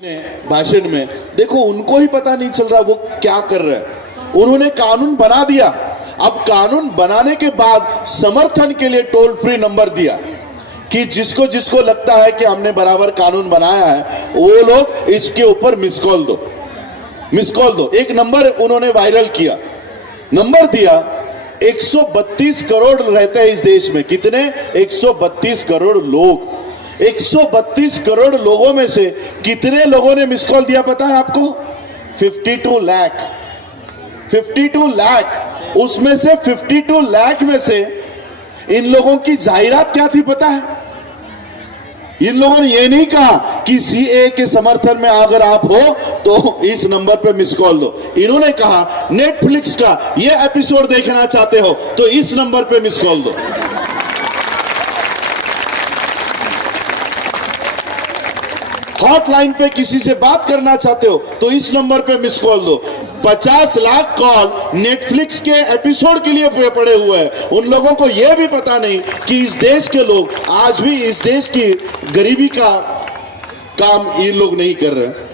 भाषण में देखो, उनको ही पता नहीं चल रहा वो क्या कर रहे हैं। उन्होंने कानून बना दिया। अब कानून बनाने के बाद समर्थन के लिए टोल फ्री नंबर दिया कि जिसको जिसको लगता है कि हमने बराबर कानून बनाया है वो लोग इसके ऊपर मिस कॉल दो। एक नंबर उन्होंने वायरल किया, नंबर दिया। 132 करोड़ रहते हैं इस देश में। कितने? 132 करोड़ लोग। 132 करोड़ लोगों में से कितने लोगों ने मिस कॉल दिया पता है आपको? 52 लाख। 52 लाख। उसमें से 52 लाख में से इन लोगों की जाहिरात क्या थी पता है? इन लोगों ने ये नहीं कहा कि सीए के समर्थन में अगर आप हो तो इस नंबर पे मिस कॉल दो। इन्होंने कहा नेटफ्लिक्स का ये एपिसोड देखना चाहते हो तो इस नंबर पे मिस कॉल दो। हॉटलाइन पे किसी से बात करना चाहते हो तो इस नंबर पे मिस कॉल दो। 50 लाख कॉल नेटफ्लिक्स के एपिसोड के लिए पड़े हुए हैं। उन लोगों को यह भी पता नहीं कि इस देश के लोग आज भी इस देश की गरीबी का काम ये लोग नहीं कर रहे।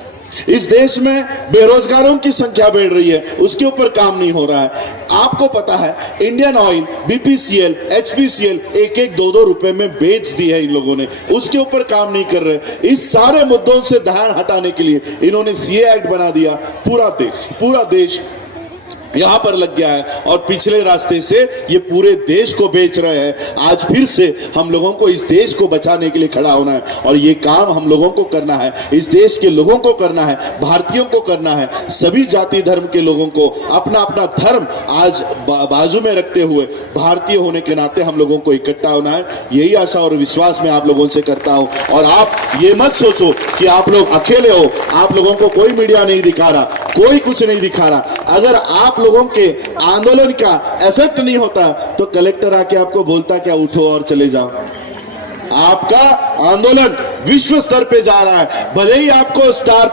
इस देश में बेरोजगारों की संख्या बढ़ रही है, उसके ऊपर काम नहीं हो रहा है। आपको पता है इंडियन ऑयल, बीपीसीएल, एचपीसीएल एक एक 2-2 रुपए में बेच दी है इन लोगों ने, उसके ऊपर काम नहीं कर रहे। इस सारे मुद्दों से ध्यान हटाने के लिए इन्होंने सीए एक्ट बना दिया। पूरा देश यहां पर लग गया है और पिछले रास्ते से ये पूरे देश को बेच रहे हैं। आज फिर से हम लोगों को इस देश को बचाने के लिए खड़ा होना है और ये काम हम लोगों को करना है, इस देश के लोगों को करना है, भारतीयों को करना है। सभी जाति धर्म के लोगों को अपना अपना धर्म आज बाजू में रखते हुए भारतीय होने के नाते हम लोगों को इकट्ठा होना है। यही आशा और विश्वास मैं आप लोगों से करता हूं। और आप ये मत सोचो कि आप लोग अकेले हो, आप लोगों को कोई मीडिया नहीं दिखा रहा, कोई कुछ नहीं दिखा रहा। अगर आप लोगों के आंदोलन का इफेक्ट नहीं होता तो कलेक्टर आके आपको बोलता क्या उठो और चले जाओ। आपका आंदोलन विश्व स्तर पे जा रहा है। भले ही आपको स्टार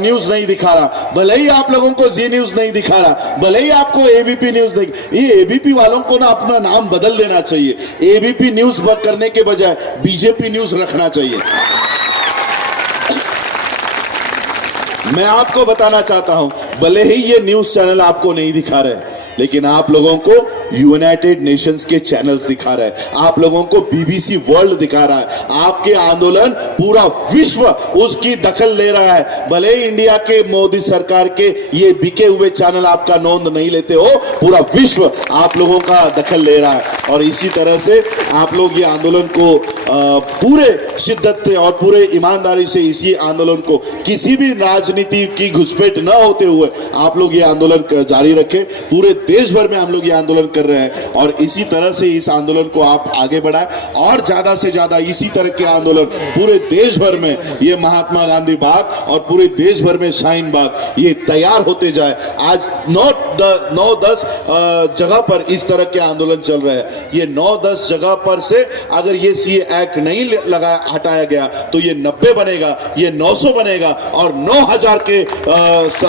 न्यूज नहीं दिखा रहा, भले ही आप लोगों को जी न्यूज नहीं दिखा रहा, भले ही आपको एबीपी न्यूज नहीं। ये एबीपी वालों को ना अपना नाम बदल देना चाहिए। एबीपी न्यूज करने के बजाय बीजेपी न्यूज रखना चाहिए। मैं आपको बताना चाहता हूं, भले ही ये न्यूज चैनल आपको नहीं दिखा रहे लेकिन आप लोगों को यूनाइटेड नेशंस के चैनल्स दिखा रहा है, आप लोगों को बीबीसी वर्ल्ड दिखा रहा है। आपके आंदोलन पूरा विश्व उसकी दखल ले रहा है। भले ही इंडिया के मोदी सरकार के ये बिके हुए चैनल आपका नोंद नहीं लेते हो, पूरा विश्व आप लोगों का दखल ले रहा है। और इसी तरह से आप लोग ये आंदोलन को पूरे शिद्दत से और पूरे ईमानदारी से इसी आंदोलन को किसी भी राजनीति की घुसपैठ न होते हुए आप लोग ये आंदोलन जारी रखें। पूरे देश भर में हम लोग ये आंदोलन कर रहे हैं और इसी तरह से इस आंदोलन को आप आगे बढ़ाएं और ज्यादा से ज्यादा इसी तरह के आंदोलन पूरे देश भर में, ये महात्मा गांधी बाग और पूरे देश भर में शाहीन बाग ये तैयार होते जाए। आज 9-10 जगह पर इस तरह के आंदोलन चल रहे हैं। ये 9-10 जगह पर से अगर ये सीए एक्ट नहीं हटाया गया तो ये 90 बनेगा, ये 900 बनेगा और 9000 के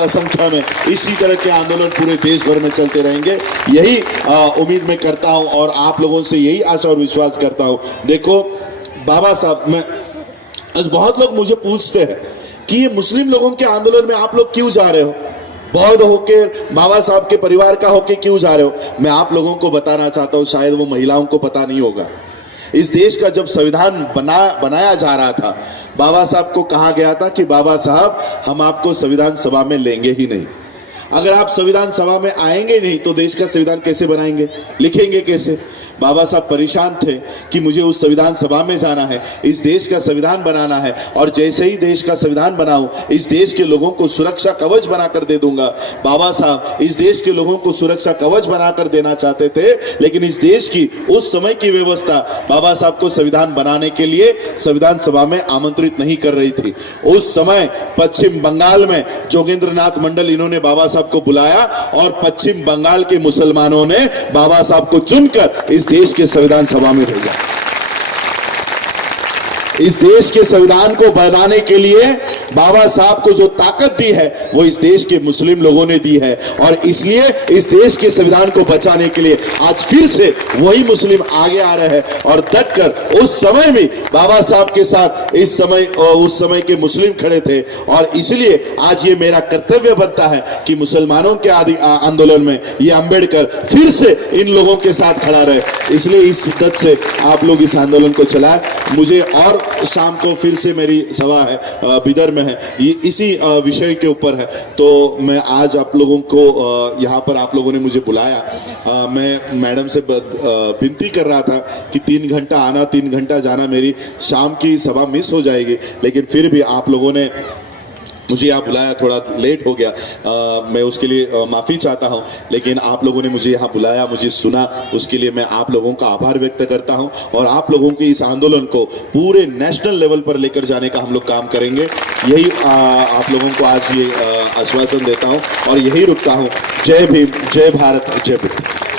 संख्या में इसी तरह के आंदोलन पूरे देश भर में चलते रहेंगे। यही उम्मीद मैं करता हूं और आप लोगों से यही आशा और विश्वास करता हूं। देखो बाबा साहब, मैं आज बहुत लोग मुझे पूछते हैं कि ये मुस्लिम लोगों के आंदोलन में आप लोग क्यों जा रहे हो, बौद्ध होके बाबा साहब के परिवार का होके क्यों जा रहे हो? मैं आप लोगों को बताना चाहता हूं, शायद वो महिलाओं को पता नहीं होगा। इस देश का जब संविधान बनाया जा रहा था, बाबा साहब को कहा गया था कि बाबा साहब हम आपको संविधान सभा में लेंगे ही नहीं। अगर आप संविधान सभा में आएंगे नहीं तो देश का संविधान कैसे बनाएंगे, लिखेंगे कैसे? बाबा साहब परेशान थे कि मुझे उस संविधान सभा में जाना है, इस देश का संविधान बनाना है और जैसे ही देश का संविधान बनाऊं इस देश के लोगों को सुरक्षा कवच बनाकर दे दूंगा। बाबा साहब इस देश के लोगों को सुरक्षा कवच बनाकर देना चाहते थे, लेकिन इस देश की उस समय की व्यवस्था बाबा साहब को संविधान बनाने के लिए संविधान सभा में आमंत्रित नहीं कर रही थी। उस समय पश्चिम बंगाल में जोगेंद्र नाथ मंडल इन्होंने बाबा साहब को बुलाया और पश्चिम बंगाल के मुसलमानों ने बाबा साहब को चुनकर इस देश के संविधान सभा में भेजा। इस देश के संविधान को बनाने के लिए बाबा साहब को जो ताकत दी है वो इस देश के मुस्लिम लोगों ने दी है, और इसलिए इस देश के संविधान को बचाने के लिए आज फिर से वही मुस्लिम आगे आ रहे हैं और डटकर उस समय भी बाबा साहब के साथ उस समय के मुस्लिम खड़े थे। और इसलिए आज ये मेरा कर्तव्य बनता है कि मुसलमानों के आंदोलन में ये अंबेडकर फिर से इन लोगों के साथ खड़ा रहे। इसलिए इस शिद्दत से आप लोग इस आंदोलन को चलाएं। मुझे और शाम को फिर से मेरी सभा है बिदर में है, ये इसी विषय के ऊपर है, तो मैं आज आप लोगों को यहाँ पर आप लोगों ने मुझे बुलाया। मैं मैडम से विनती कर रहा था कि 3 घंटा आना 3 घंटा जाना, मेरी शाम की सभा मिस हो जाएगी, लेकिन फिर भी आप लोगों ने मुझे यहाँ बुलाया, थोड़ा लेट हो गया, मैं उसके लिए माफ़ी चाहता हूँ। लेकिन आप लोगों ने मुझे यहाँ बुलाया, मुझे सुना, उसके लिए मैं आप लोगों का आभार व्यक्त करता हूँ। और आप लोगों के इस आंदोलन को पूरे नेशनल लेवल पर लेकर जाने का हम लोग काम करेंगे, यही आप लोगों को आज ये आश्वासन देता हूँ और यही रुकता हूँ। जय भीम, जय भारत, जय बुद्ध।